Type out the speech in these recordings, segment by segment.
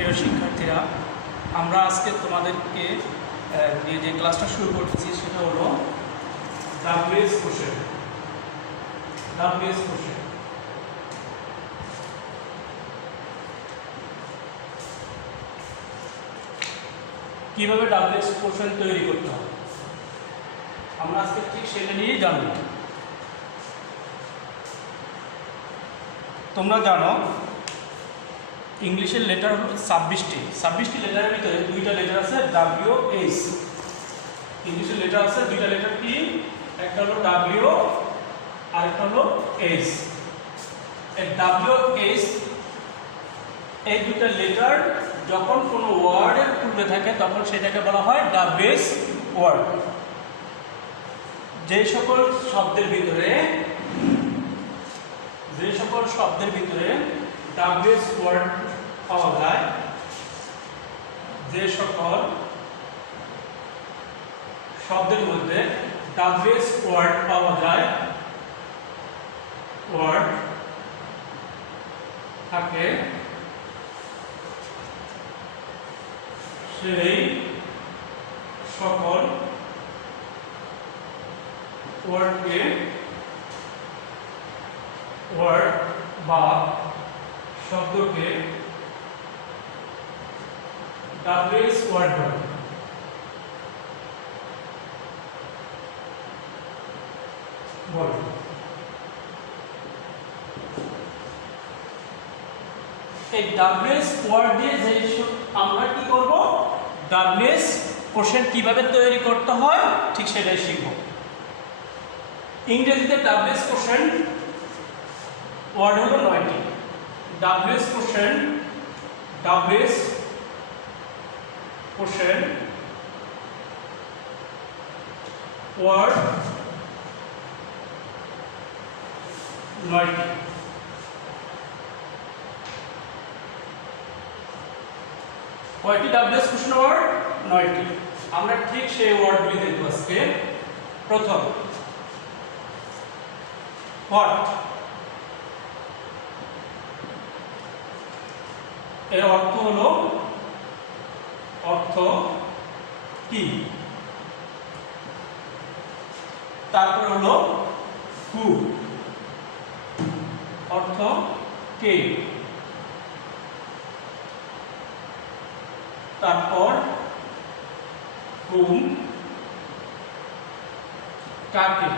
প্রিয় শিক্ষার্থীরা, আমরা আজকে তোমাদেরকে যে ক্লাসটা শুরু করতেছি সেটা হলো ডাব্লিউএস কোশ্চেন। কিভাবে ডাব্লিউএস কোশ্চেন তৈরি করতে হবে আমরা আজকে ঠিক সেটা নিয়েই জানব। তোমরা জানো ইংলিশের লেটার হলো 26টি লেটারের ভিতরে দুইটা লেটার আছে ডাব্লিউ এইচ। ইংলিশের লেটার আছে দুইটা লেটার কি, একটা হলো ডাব্লিউ আর একটা হলো এইচ। এই ডাব্লিউ এইচ এই দুইটা লেটার যখন কোনো ওয়ার্ডের পূর্বে থাকে তখন সেটাকে বলা হয় ডাব্লিউএস ওয়ার্ড। যে সকল শব্দের ভিতরে ডাব্লিউএস ওয়ার্ড পাওয়া যায়, যে সকল শব্দের মধ্যে ডাব্লিউএস ওয়ার্ড পাওয়া যায়, ওয়ার্ড থাকে, সেই সকল ওয়ার্ডকে ওয়ার্ড বা শব্দকে ডাব্লিউএস ওয়ার্ড বলে। এই ডাব্লিউএস ওয়ার্ড দিয়ে যে আমরা কি করব, ডাব্লিউএস কোশ্চেন কিভাবে তৈরি করতে হয় ঠিক সেটাই শিখব। ইংরেজিতে ডাব্লিউএস কোশ্চেন ওয়ার্ড হলো 9টি। ডাব্লিউএস কোশ্চেন ওয়ার্ড 9টি। কয়টি ডাব্লিউএস কোশ্চেন ওয়ার্ড? 9টি। আমরা ঠিক সেই ওয়ার্ডগুলি দেখব আজকে। প্রথম, হোয়াট। এর অর্থ হলো কি। তারপর হলো হু, অর্থ কে। তারপর হুম, কাকে।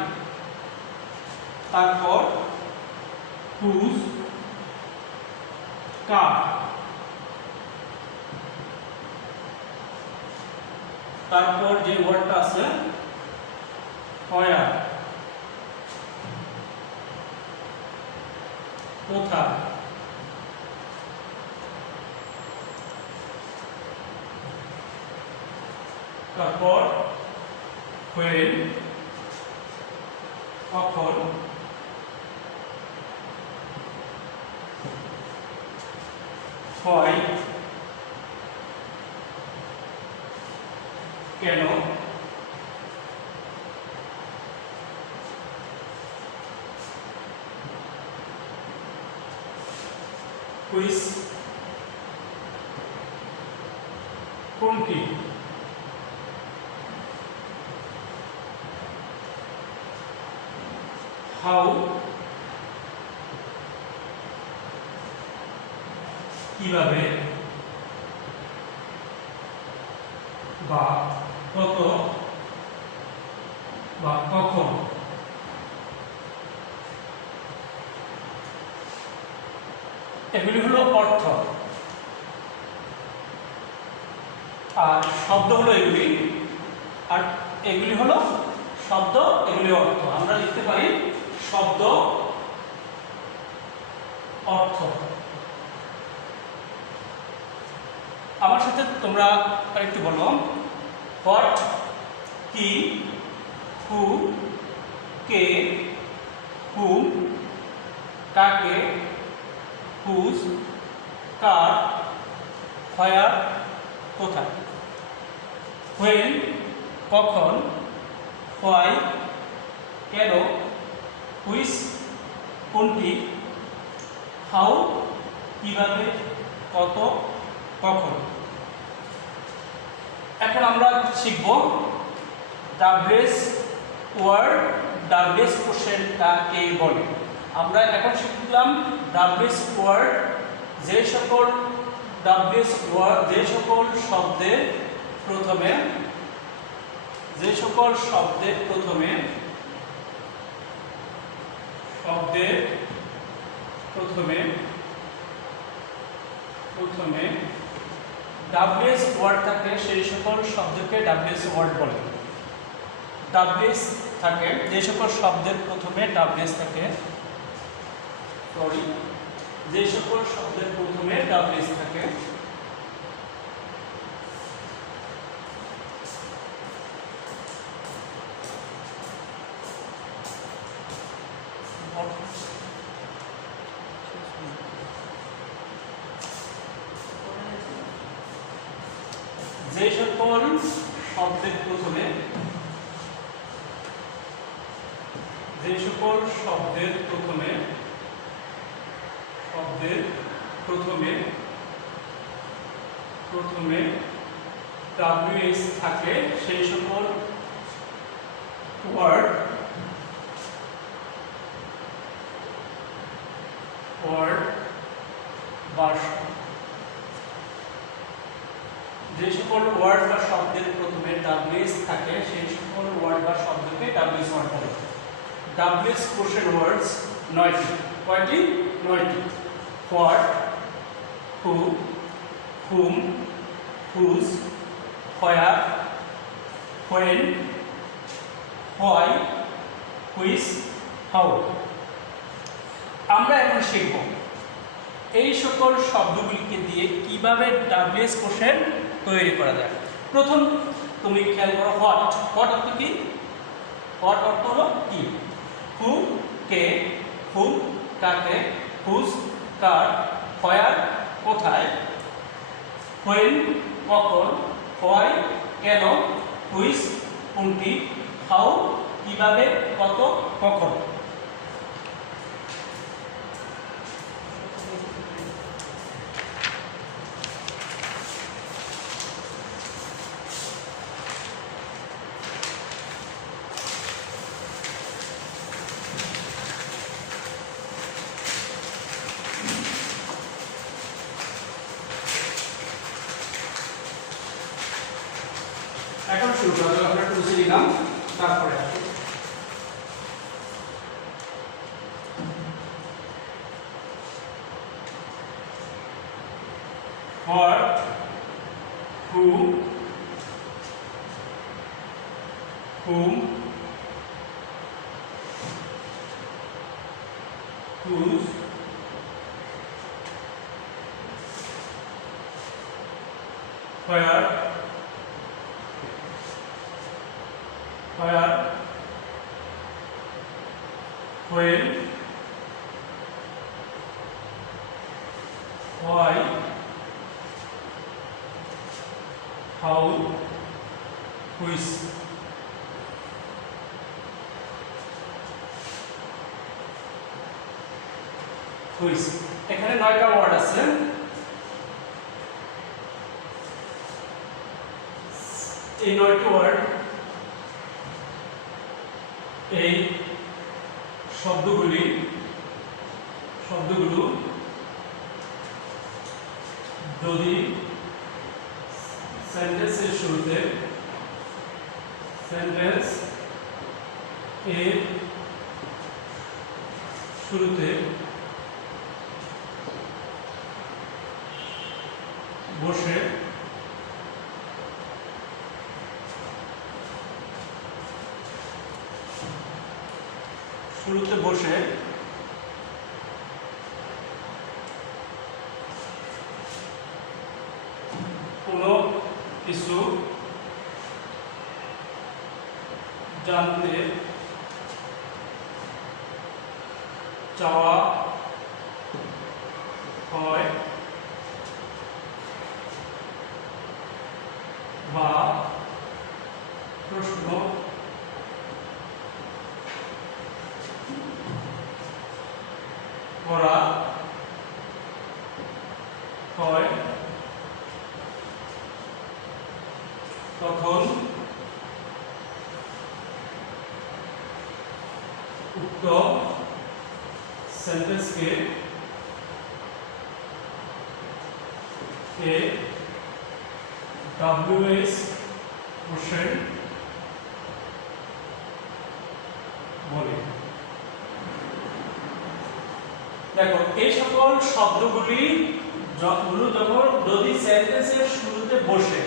তারপর হুজ, কার। তারপর যে ওয়ার্ডটা আছে হোয়ার, কোথায়। তারপর when, কখন। why, কেন। which, কোনটি। how, কিভাবে, বা কত, বা কখন। এগুলি হলো অর্থ, আর শব্দ হলো এগুলি, আর এগুলি হলো শব্দ, এগুলি অর্থ। আমরা লিখতে পারি শব্দ, অর্থ। আমার সাথে তোমরা আরেকটু বলো, হোয়াট, কি, হু, কে, হুম, কাকে, হুজ, কার, হোয়ার, কোথায়। when, কখন, why, কেন, which, কোনটি, হাউ, কিভাবে, কত, কখন। এখন আমরা শিখব ডাব্লিউএস ওয়ার্ড, ডাব্লিউএস কোশ্চেন কাকে বলে। আমরা এখন শিখলাম ডাব্লিউএস ওয়ার্ড, যে সকল ডাব্লিউএস ওয়ার্ড, যে সকল শব্দের প্রথমে ডাব্লিউএস ওয়ার্ড থাকে, সেই সকল শব্দকে ডাব্লিউএস ওয়ার্ড বলে। ডাব্লিউএস থাকে যে সকল শব্দের প্রথমে ডাব্লিউএস থাকে, যে সকল শব্দের প্রথমে ডাব্লিউএস থাকে যে সকল শব্দের প্রথমে ডাব্লিউএস থাকে, সেই সকল ওয়ার্ড বা যে সকল ওয়ার্ড বা শব্দের প্রথমে ডাব্লিউএস থাকে, সেই সকল ওয়ার্ড বা শব্দকে ডাব্লিউএস ওয়ার্ড বলে। ডাব্লিউএস কোশ্চেন ওয়ার্ডস 9টি। কয়টি? 9টি। What, who, whom, whose, where, when, why, which, how. আমরা এখন শিখব এই সকল শব্দগুলিকে দিয়ে কিভাবে ডাব্লিউএস কোশ্চেন তৈরি করা যায়। প্রথম তুমি খেয়াল করো হোয়াট। হোয়াট অর্থ কি? হোয়াট অর্থ হলো কি। হু কে, হুম কাকে, হুজ কার, হোয়ার কোথায়, হোয়েন কখন, হোয়াই কেন, হুইচ কোনটি, হাউ কিভাবে, কত কখন। এখন শুরু করব। আমরা টুসি দিলাম, তারপরে what, who, whom, whose, where, when, why, how, which। এখানে 9টা ওয়ার্ড আছে। এই 9টি ওয়ার্ড, এই শব্দগুলো যদি সেন্টেন্সের শুরুতে, সেন্টেন্স এর শুরুতে বসে কোনো কিছু জানতে চাওয়া হয় বা প্রশ্ন করা হয় তখন উক্ত সেন্টেন্সকে WH কোশ্চেন বলে। দেখো এই সকল শব্দগুলি যখন যদি সেন্টেন্সের শুরুতে বসে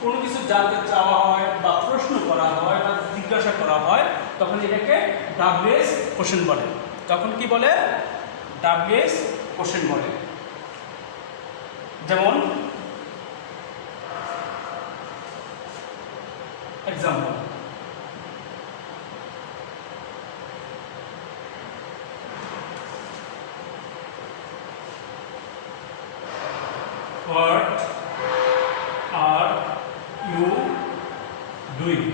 কোনো কিছু জানতে চাওয়া হয় বা প্রশ্ন করা হয় বা জিজ্ঞাসা করা হয় তখন এটাকে WH কোশ্চেন বলে। তখন কি বলে? WH কোশ্চেন বলে। যেমন example, What are you doing?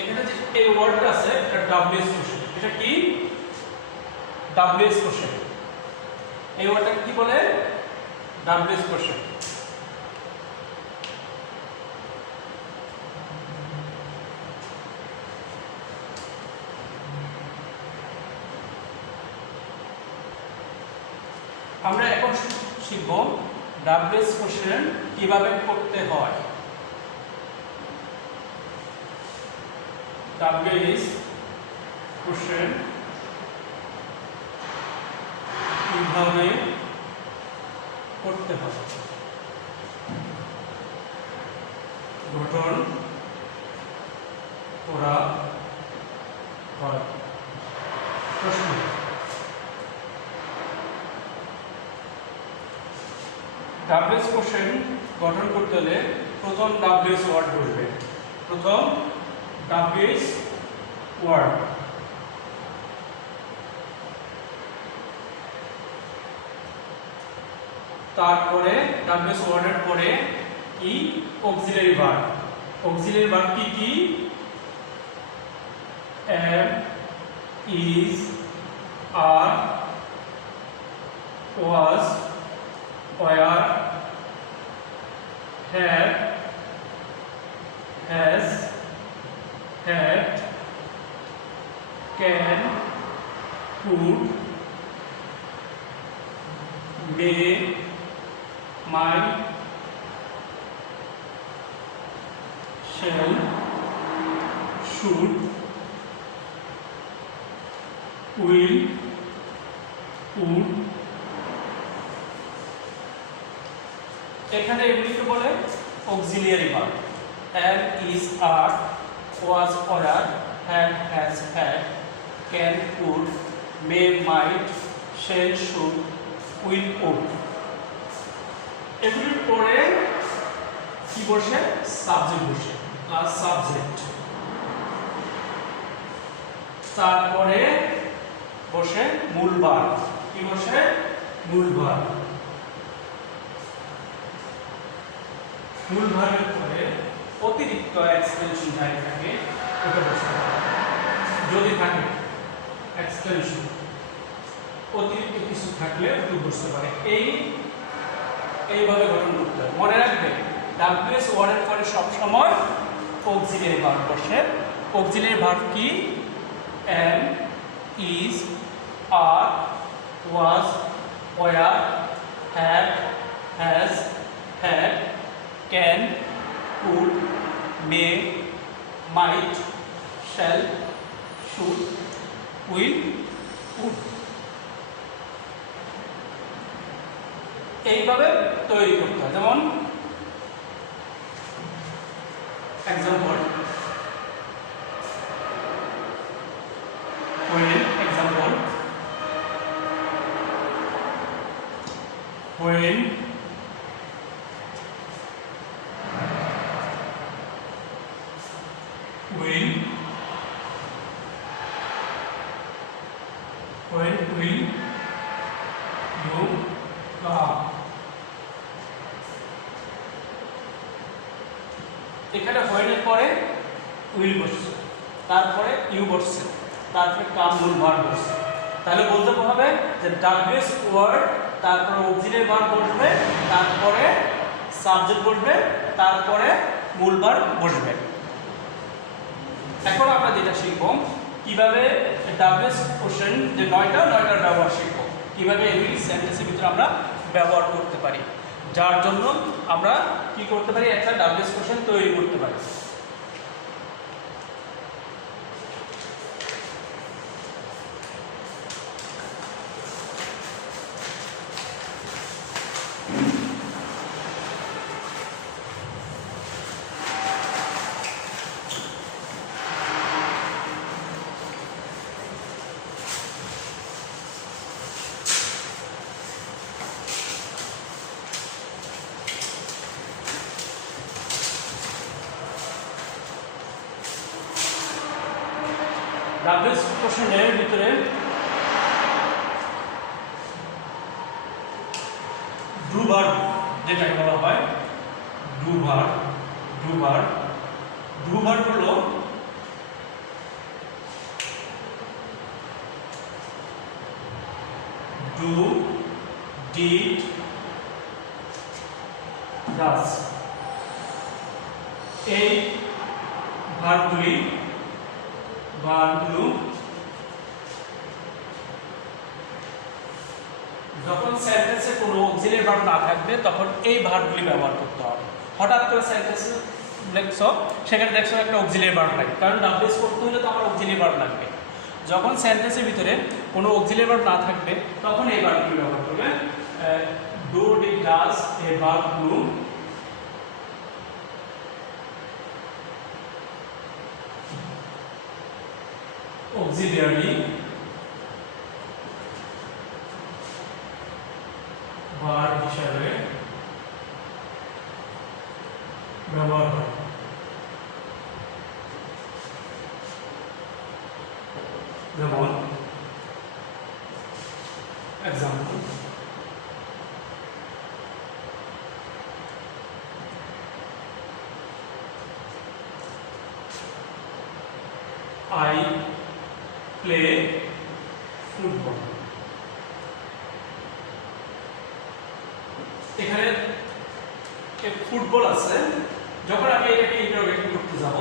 এখানে যে এই ওয়ার্ডটা আছে এটা WH কোশ্চেন। এটা কি? WH question. এই ওয়ার্ডটাকে কি বলে? WH question. আমরা এখন শিখব WH কোশ্চেন কিভাবে করতে হয়। WH কোশ্চেন কিভাবে করতে হয়। গঠন করা হয়। প্রশ্ন, WH কোশ্চেন গঠন করতে হলে প্রথম WH ওয়ার্ড বসবে। প্রথম WH ওয়ার্ড, তারপরে WH ওয়ার্ডের পরে কি? Auxiliary verb. অক্সিলারি ভার্ব কি কি? am, is, are, was, were, have, has, had, can, could, may, might, shall, should, will, would। এখানে এগুলিকে বলে auxiliary verb. am, is, are, was, were, have, has, had, can, could, may, might, shall, should, will, would। এগুলির পরে কি বসে? সাবজেক্ট বসে, plus subject. তারপরে বসে মূল ভার্ব। কি বসে? মূল ভার্ব। মূল ভার্বের পরে অতিরিক্ত এক্সটেনশন যাই থাকে ওটা বসে, যদি থাকে এক্সটেনশন অতিরিক্ত কিছু থাকলে ওটা বসতে পারে। এইভাবে গঠন করতে হবে। মনে রাখবে WH ওয়ার্ডের পরে সবসময় অক্সিলিয়ারি ভার্ব বসে। অক্সিলিয়ারি ভার্ব কি? am, is, are, was, were, have, has, had, can, could, may, might, shall, should, will, would। এইভাবে তৈরি করতে হয়। যেমন example, when, example, when will you come। এখানে when এর পরে will বসছে, তারপরে you বসছে, তারপরে কাম মূল ভার্ব বসছে। তাহলে বলতে হবে যে WH ওয়ার্ড তারপরে অক্সিলারি ভার্ব বসবে, তারপরে সাবজেক্ট বসবে, তারপরে মূল ভার্ব বসবে। এখন আমরা যেটা শিখব কিভাবে ডাবল কোশ্চেন যে নয়টার ব্যবহার শিখব, কিভাবে এগুলি সেন্টেন্সের ভিতরে আমরা ব্যবহার করতে পারি, যার জন্য আমরা কি করতে পারি একটা ডাবল কোশ্চেন তৈরি করতে পারি। ডাবল কোশ্চেনের ভিতরে ডু ভার্ব যেটাকে বলা হয় ডু ভার্ব হলো ডু, ডিড, ডাজ। এই ভার্বগুলো যখন সেন্টেন্সে কোনো অক্সিলারি ভার্ব না থাকবে তখন এই ভার্বগুলি ব্যবহার করতে হবে। হঠাৎ করে সেন্টেন্সে দেখছো সেখানে দেখছো একটা অক্সিলারি ভার্ব লাগে, কারণ ডাবল করতে হলে তো আমার অক্সিলারি ভার্ব লাগবে। যখন সেন্টেন্সের ভিতরে কোনো অক্সিলারি ভার্ব না থাকবে তখন এই ভার্বগুলি ব্যবহার করবে। ডু, ডিড, ডাজ এই ভার্বগুলো auxiliary verb হিসাবে ব্যবহার হয়। যেমন এক্সাম্পল I play football। এখানে ফুটবল আছে, যখন আমি এটাকে ইন্টারোগেট করতে যাব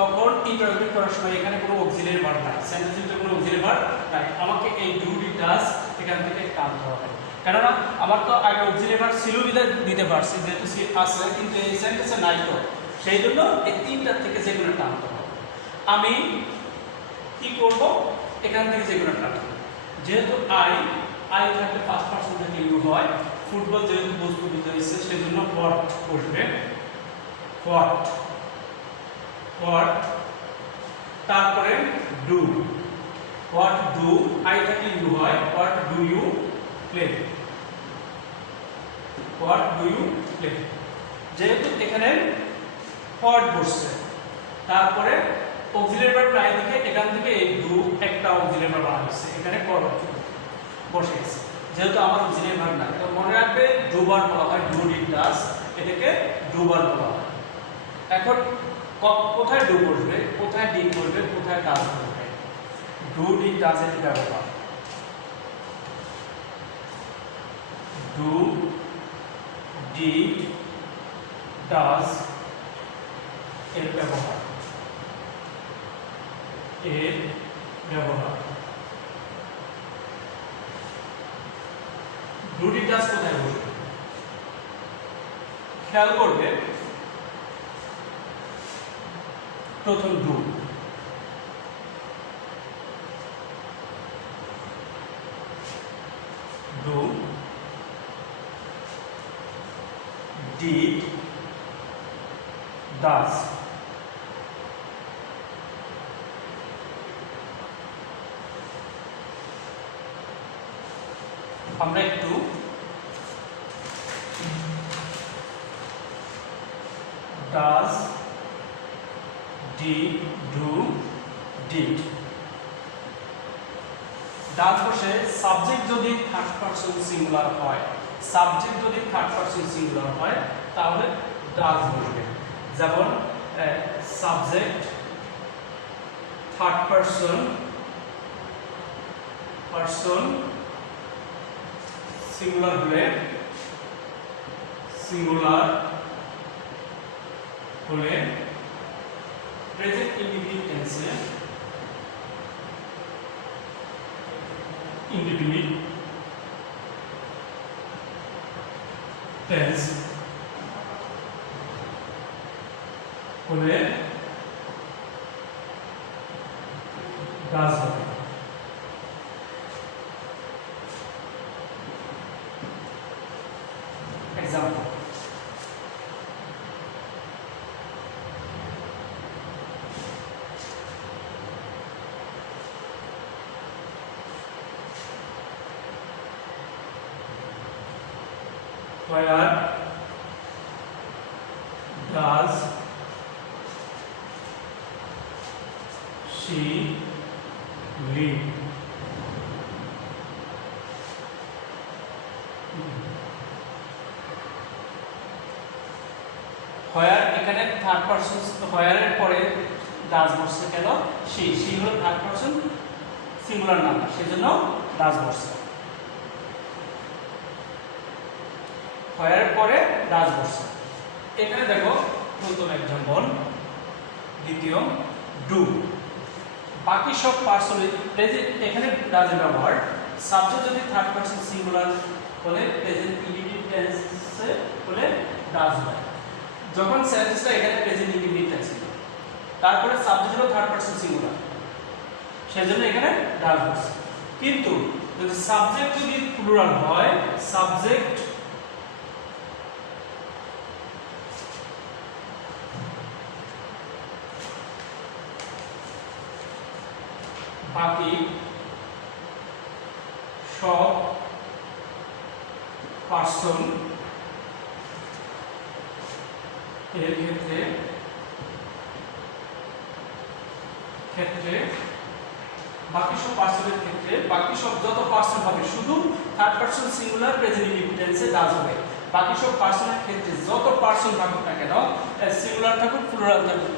তখন ইন্টারোগেট করার সময় এখানে কোনো অক্সিলারি ভার্ব নাই, সেন্টেন্সের ভিতরে কোনো অক্সিলারি ভার্ব নাই, আমাকে এই ডু, ডিড, ডাজ এখান থেকে টানতে হবে। কেননা আমার তো আগে অক্সিলারি ভার্ব ছিল বিধায় দিতে পারছি, যেহেতু আছে কিন্তু এই সেন্টেন্সে নাই, তো সেই জন্য এই তিনটার থেকে যেগুলো টানতে হবে। আমি কি করব এখান থেকে যেগুলো টানতে হবে, যেহেতু আই থাকলে ফার্স্ট পারসন থেকে ইউ হয়, ফুটবল যেহেতু বস্তু ভিতরে এসেছে সেই জন্য হোয়াট বসবে, হোয়াট, তারপরে ডু, হোয়াট ডু, আই থাকলে ইউ হয়, what do you play, what do you play. যেহেতু এখানে হোয়াট বসছে, তারপরে অক্সিলারি ভার্ব নাই দিকে এখান থেকে এই ডু একটা অক্সিলারি ভার্ব আনা হয়েছে, এখানে বসে গেছে। যেহেতু আমার অক্সিলারি ভার্ব নাই, তো মনে রাখবে ডু ভার্ব বলা হয় ডু, ডিড, ডাজ, এটাকে ডু ভার্ব বলা হয়। এখন কোথায় ডু বসবে, কোথায় ডিড বসবে, কোথায় ডাজ বসবে? ডু, ডিড, ডাজ এর ব্যবহার, ডু, ডিড, ডাজ এর ব্যবহার, ডু, ডিড, ডাজ কোথায় বসবে? খেয়াল করবে প্রথম ডু, ডিড, ডাজ। আমরা একটু does, did, do, did, does বসে সাবজেক্ট যদি থার্ড পারসন সিঙ্গুলার হয়, তাহলে ডাজ বসবে। যেমন সাবজেক্ট থার্ড পারসন সিঙ্গুলার হলে প্রেজেন্ট ইনডিফিনিট টেন্সে হলে ডাজ হবে। Example, where does she live? হোয়ার এখানে থার্ড পারসন, হোয়ারের পরে ডাজ বসছে কেন? সি হলো থার্ড পারসন সিঙ্গুলার নাম্বার, সেজন্য ডাজ বসছে। হোয়ারের পরে ডাজ বসছে। এখানে দেখো নতুন এক্সাম্পল, দ্বিতীয় ডু। বাকি সব পার্সন প্রেজেন্ট, এখানে ডাজের ব্যবহার সাবজেক্ট যদি থার্ড পারসন সিঙ্গুলার হলে প্রেজেন্ট ইনডিফিনিট টেন্সে হলে ডাজ হয়। যখন সেন্টেন্সটা এখানে প্রেজেন্ট ইনডিফিনিট টেন্স, তারপরে সাবজেক্ট হলো থার্ড পারসন সিঙ্গুলার, সেজন্য এখানে ডাজ হচ্ছে। কিন্তু যদি সাবজেক্ট যদি প্লুরাল হয়, সাবজেক্ট বাকি সব পার্সন এর ক্ষেত্রে বাকি সব পার্সনের ক্ষেত্রে বাকি সব যত পার্সন হবে, শুধু third person singular present indefinite টেন্সে ডাজ হবে। বাকি সব পার্সনের ক্ষেত্রে যত পার্সন থাকুক না কেন, সিঙ্গুলার থাকুক প্লুরাল থাকুক,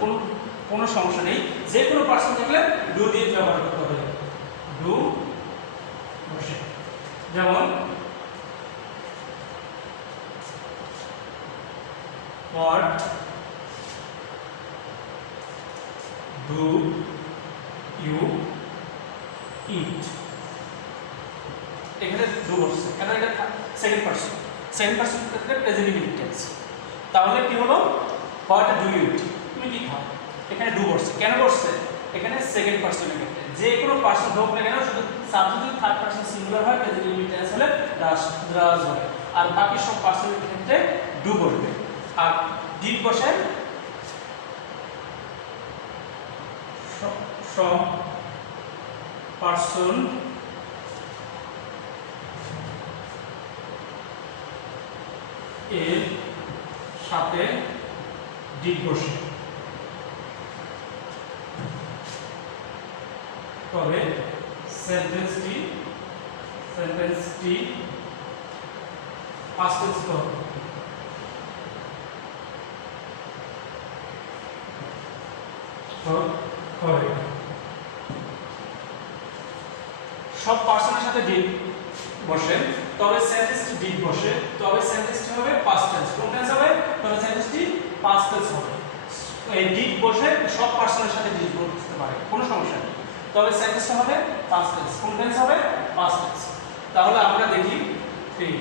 কোনো সমস্যা নেই, যে কোনো পার্সন থাকলে ডু দিয়ে ব্যবহার করতে হবে। ডু বসে, যেমন হোয়াট ডু ইউ ইট। এখানে ডু বসছে কেন? এটা সেকেন্ড পারসন ক্ষেত্রে প্রেজেন্ট ইনডিফিনিট টেন্স। তাহলে কি হলো? হোয়াট ডু ইউ ইট, তুমি কি খাও? এখানে ডু বসছে কেন? বসছে এখানে সেকেন্ড পারসনের ক্ষেত্রে, যে কোনো পারসন হোক না কেন, শুধু সাবজেক্ট যদি থার্ড পারসন সিঙ্গুলার হয় প্রেজেন্ট ইনডিফিনিট টেন্স হলে ডাজ হবে। আর বাকি সব পারসনের ক্ষেত্রে ডু বসবে। আর ডিড বসে সব পারসন এর সাথে ডিড বসে, তবে সেন্টেন্সটি পাস্ট টেন্স হবে। সব পার্সনের সাথে ডিড বসে, তবে সেন্টেন্সটি ডিড বসে, তবে সেন্টেন্সটি হবে পাস্ট টেন্স। কোন টেন্স হবে? তবে সেন্টেন্সটি পাস্ট টেন্স হবে। এই ডিড বসে সব পার্সনের সাথে ডিড বসতে পারে, কোনো সমস্যা নেই, তবে সেন্টেন্সটা হবে পাস্ট টেন্স। কোন টেন্স হবে? Past tense. তাহলে আমরা দেখি 3,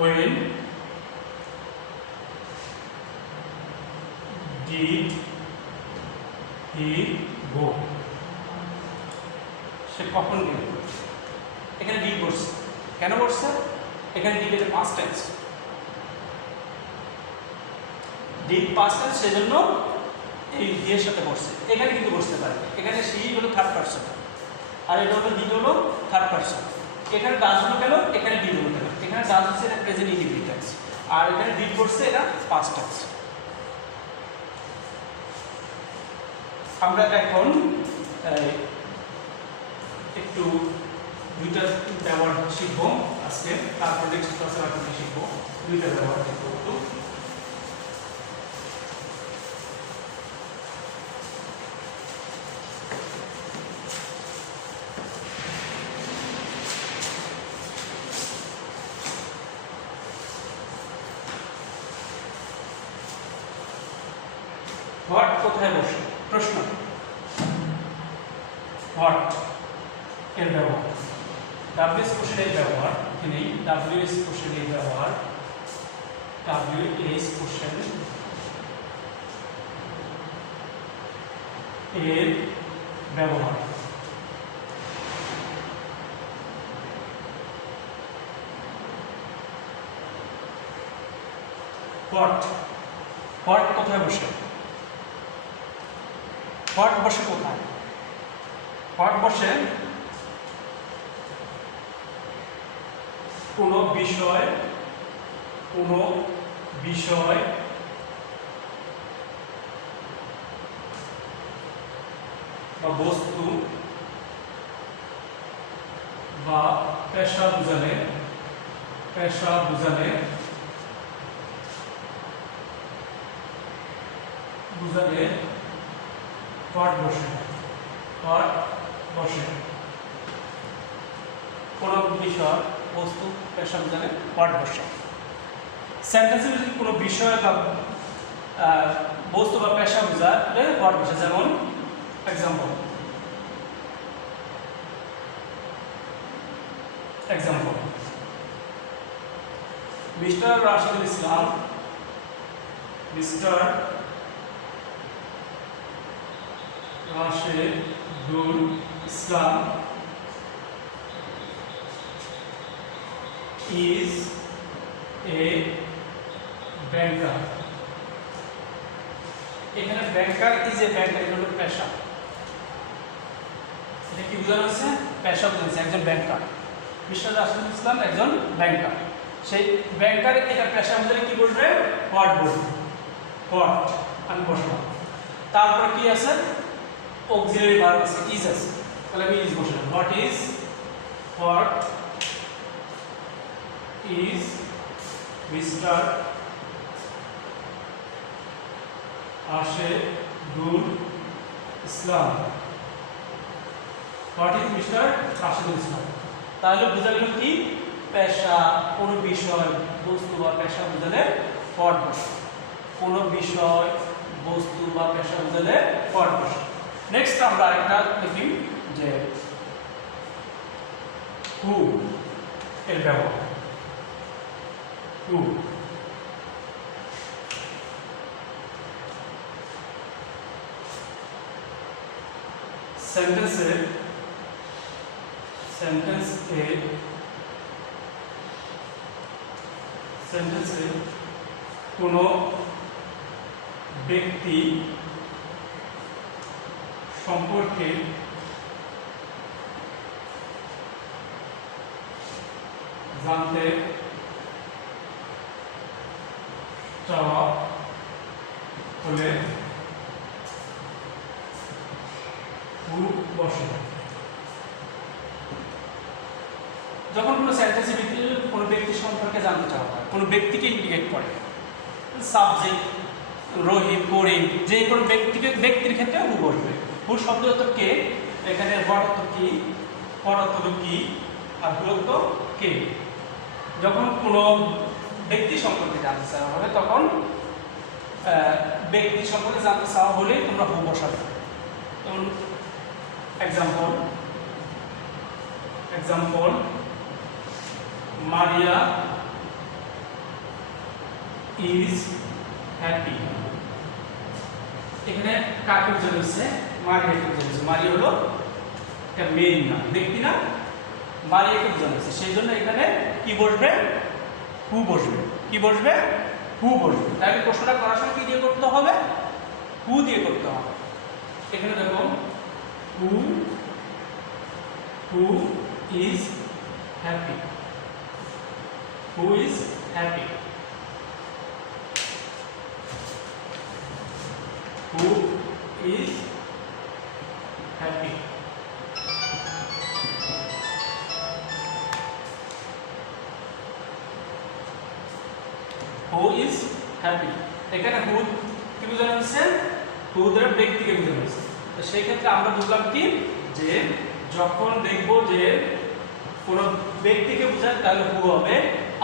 when did he go? সে কখন গেল? এখানে ডিড বসছে কেন? বসছে এখানে ডিড এর past tense, did past tense, সেজন্য এই এর সাথে বসছে। এখানে কিন্তু বসতে পারে, এখানে সি হলো থার্ড পারসন আর এটা হলো ডিড হলো থার্ড পারসন। এখানে ডাজ হলো কেন? এখানে ডিড হলো কেন? এখানে ডাজ হচ্ছে এটা প্রেজেন্ট ইনডিফিনিট টেন্স, আর এখানে ডিড বসছে এটা পাস্ট টেন্স। আমরা এখন একটু দুইটা ব্যবহার শিখবো আজকে, তারপর নেক্সট ক্লাসে আমরা শিখবো দুইটা ব্যবহার শিখবো। একটু হোয়াট কোথায় বসে? প্রশ্ন। হোয়াট এর ব্যবহার, ডাব্লিউএস কোশ্চেনের ব্যবহার, এখানে ডাব্লিউএস কোশ্চেনের ব্যবহার, ডাব্লিউএস কোশ্চেন এর ব্যবহার। হোয়াট, হোয়াট কোথায় বসে? হোয়াট বসে কোথায়? হোয়াট বসে কোনো বিষয়, কোনো বিষয় বা বস্তু বা পেশা বুঝালে, পেশা বুঝালে, বুঝালে হোয়াট বসে, হোয়াট বসে কোনো বিষয়, বস্তু, পেশা বুঝালে হোয়াট বসে। সেন্টেন্সে যদি কোনো বিষয় বা বস্তু বা পেশা বুঝালে হোয়াট বসে। যেমন example, example mister Rashidul Islam, মিস্টার Rashidul Islam is a banker। এখানে ব্যাংকার ইজ এ ব্যাংকার হলো পেশা, এটা কি বোঝানো হচ্ছে? পেশা বোঝানো, একজন ব্যাংকার। মিস্টার রাশিদুল ইসলাম একজন ব্যাংকার, সেই ব্যাংকার এটা পেশা বোঝালে কি বলবে? হোয়াট বলবে। হোয়াট আমি বসলাম, তারপর কি আছে? অক্সিলারি ভার্ব আছে, ইজ আছে, তাহলে আমি ইজ বসলাম। What is, what is Mr. Rashidul Islam? What is Mr. Rashidul Islam? তাহলে বোঝা গেল কি? পেশা, কোন বিষয়, বস্তু বা পেশা বোঝালে হোয়াট বসে। কোন বিষয়, বস্তু বা পেশা বোঝালে হোয়াট বসে। নেক্সট আমরা একটা দেখি যে হু এর ব্যবহার। Who সেন্টেন্সে, সেন্টেন্সে, সেন্টেন্সে কোনো ব্যক্তি সম্পর্কে জানতে চাওয়া হলে হু বসে। যখন কোনো সেন্টেন্সের ভিতরে কোনো ব্যক্তি সম্পর্কে জানতে চাওয়া হয়, কোনো ব্যক্তিকে ইন্ডিকেট করে, সাবজেক্ট রহিম, করিম, যে কোনো ব্যক্তিকে, ব্যক্তির ক্ষেত্রে হু বসবে। হু শব্দ অর্থ কে, এখানে হোয়াট অর্থ কি, হোয়াট অর্থ কি, আর হু অর্থ কে। যখন কোনো ব্যক্তি সম্পর্কে জানতে চাওয়া হবে তখন ব্যক্তি সম্পর্কে জানতে চাওয়া হলে তোমরা হু বসাবে। যেমন example, example Maria is happy. এখানে কাকে বোঝানো হচ্ছে? মারিয়াকে বোঝানো হচ্ছে। মারিয়া হলো একটা মেয়ে না, ব্যক্তি না, মারিয়াকে বোঝানো হচ্ছে। সেই জন্য এখানে কি বসবে? হু বসবে। কি বসবে? হু বসবে। তাহলে প্রশ্নটা করার সময় কি দিয়ে করতে হবে? হু দিয়ে করতে হবে। এখানে দেখো who, who is happy, who is happy, who is happy. Who is happy. এখানে হু কি বোঝানো হচ্ছে? হু দ্বারা ব্যক্তিকে বোঝানো হচ্ছে। তো সেই ক্ষেত্রে আমরা বুঝলাম কি যে যখন দেখবো যে কোনো ব্যক্তিকে বোঝায় তাহলে হু হবে,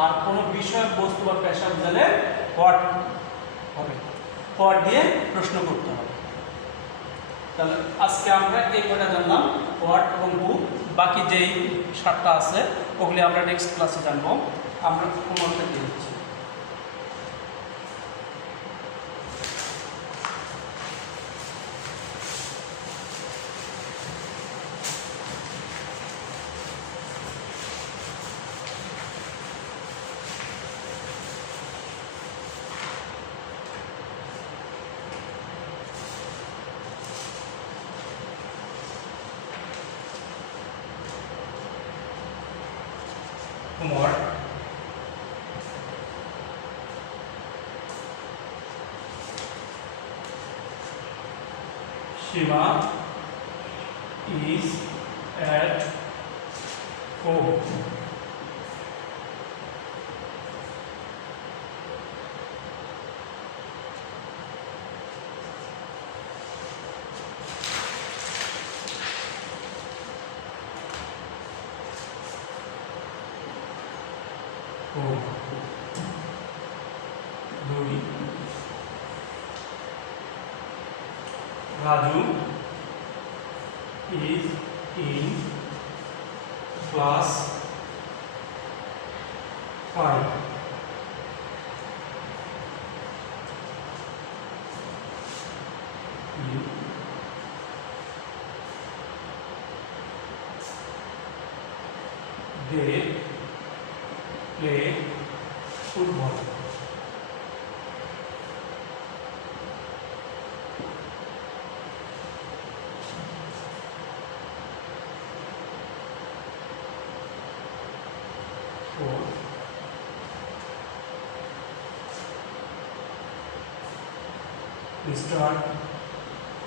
আর কোনো বিষয়, বস্তু বা পেশা বোঝালে হোয়াট হবে। হোয়াট দিয়ে প্রশ্ন করতে হবে। তাহলে আজকে আমরা এই কয়টা জানলাম, হোয়াট এবং হু। বাকি যেই 7টা আছে ওগুলি আমরা নেক্সট ক্লাসে জানবো। আমরা হোমওয়ার্কটা দিয়ে দিচ্ছি। Homework. Shiva is at home. Raju is in class 5. They play football.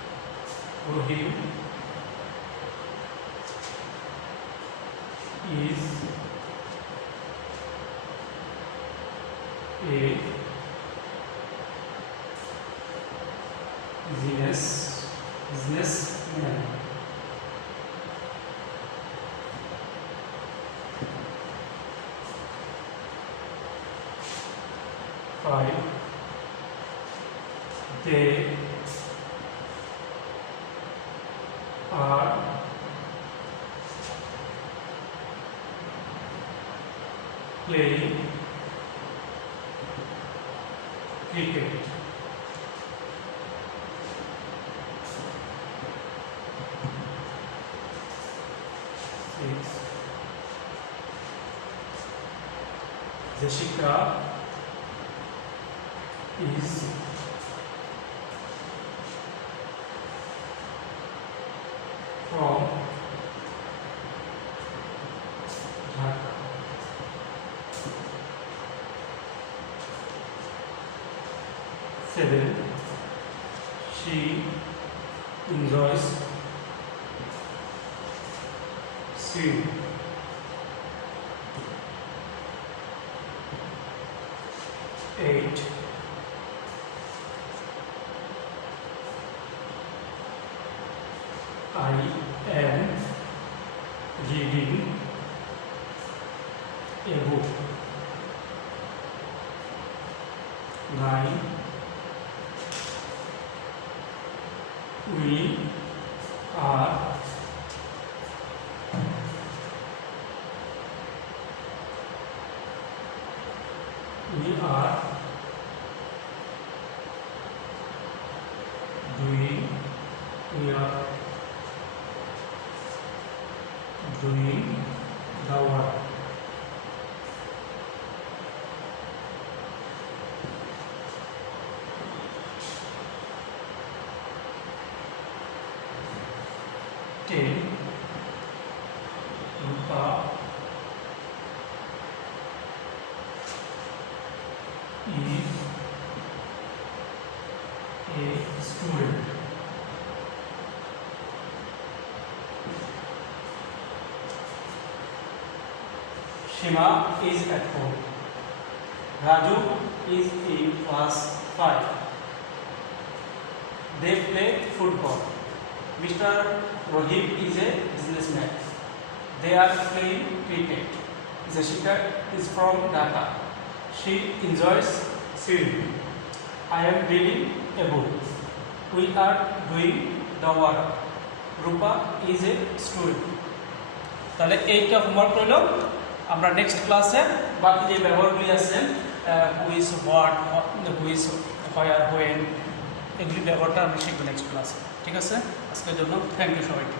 Mr. Rohim is a businessman. Five. They are playing cricket. Six. Jessica is from Dhaka. 7. She enjoys swimming. 8. I am reading a book. 9. We are doing the work. Rupa is a student. Shima is at home. Raju is in class 5. They play football. Mr. Rohim is a businessman. They are playing cricket. Jessica is from Dhaka. She enjoys swimming. I am reading a above. We are doing the work. Rupa is a student. তাহলে এইটা হোমওয়ার্ক রইল। আমরা নেক্সট ক্লাসে বাকি যে ব্যবহারগুলি আছে who is what, who is হোয়ার, হোয়েন, এগুলি ব্যবহারটা আমি শিখবো নেক্সট ক্লাসে। ঠিক আছে, আজকের জন্য থ্যাংক ইউ সবাইকে।